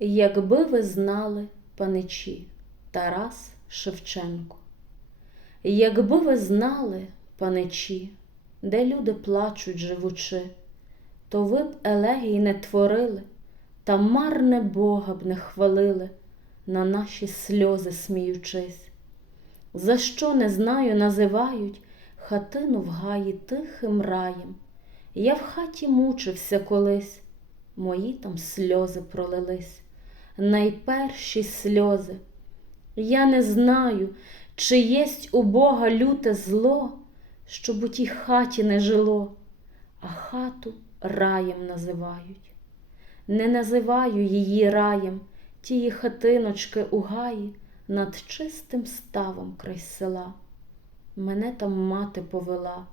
Якби ви знали, паничі, Тарас Шевченко, якби ви знали, паничі, де люди плачуть живучи, то ви б елегій не творили, та марне Бога б не хвалили, на наші сльози сміючись. За що не знаю, називають хатину в гаї тихим раєм. Я в хаті мучився колись, мої там сльози пролились, найперші сльози. Я не знаю, чи єсть у Бога люте зло, щоб у тій хаті не жило, а хату раєм називають. Не називаю її раєм, тії хатиночки у гаї над чистим ставом край села. Мене там мати повела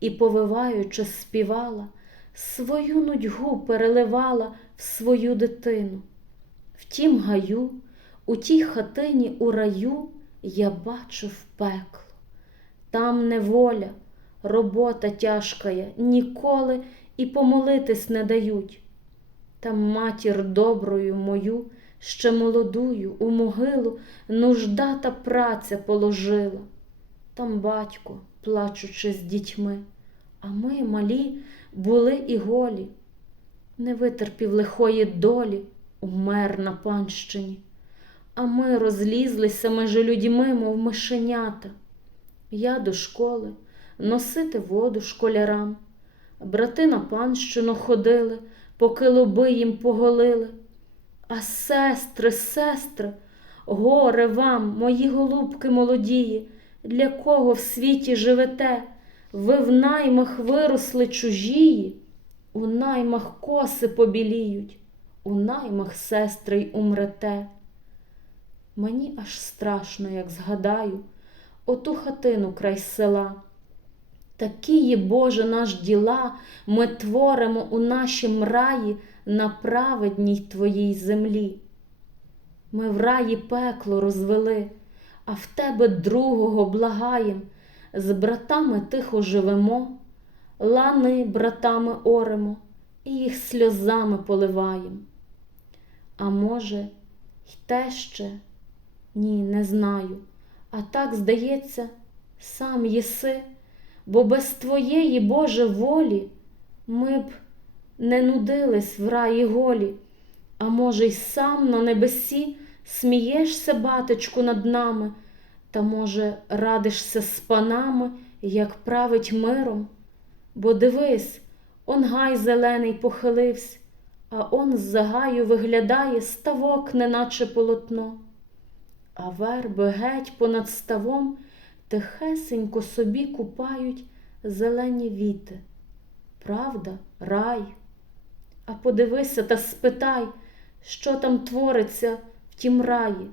і, повиваючи, співала, свою нудьгу переливала в свою дитину. В тім гаю, у тій хатині у раю я бачив пекло. Там неволя, робота тяжкая, ніколи і помолитись не дають. Там матір доброю мою, ще молодую, у могилу нужда та праця положила. Там батько, плачучи з дітьми, а ми, малі, були і голі. Не витерпів лихої долі, умер на панщині, а ми розлізлися межи людьми, мов мишенята. Я до школи носити воду школярам, брати на панщину ходили, поки лоби їм поголили. А сестри, сестри, горе вам, мої голубки молодії, для кого в світі живете? Ви в наймах виросли чужії, у наймах коси побіліють, у наймах сестри й умрете. Мені аж страшно, як згадаю, оту хатину край села. Такії, Боже, наш діла ми творимо у нашім раї на праведній Твоїй землі. Ми в раї пекло розвели, а в Тебе другого благаєм, з братами тихо живемо, лани братами оремо і їх сльозами поливаєм. А може, й те ще? Ні, не знаю. А так, здається, сам єси, бо без Твоєї, Боже, волі ми б не нудились в раї голі, а може, й сам на небесі смієшся, батечку, над нами, та, може, радишся з панами, як править миром. Бо дивись, он гай зелений похилився, а он з гаю виглядає ставок, неначе полотно. А верби геть понад ставом тихесенько собі купають зелені віти. Правда, рай? А подивися та спитай, що там твориться в тім раї.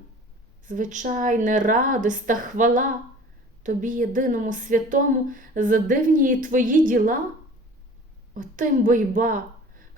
Звичайне, радость та хвала тобі єдиному святому за дивні твої діла. Отим бойба,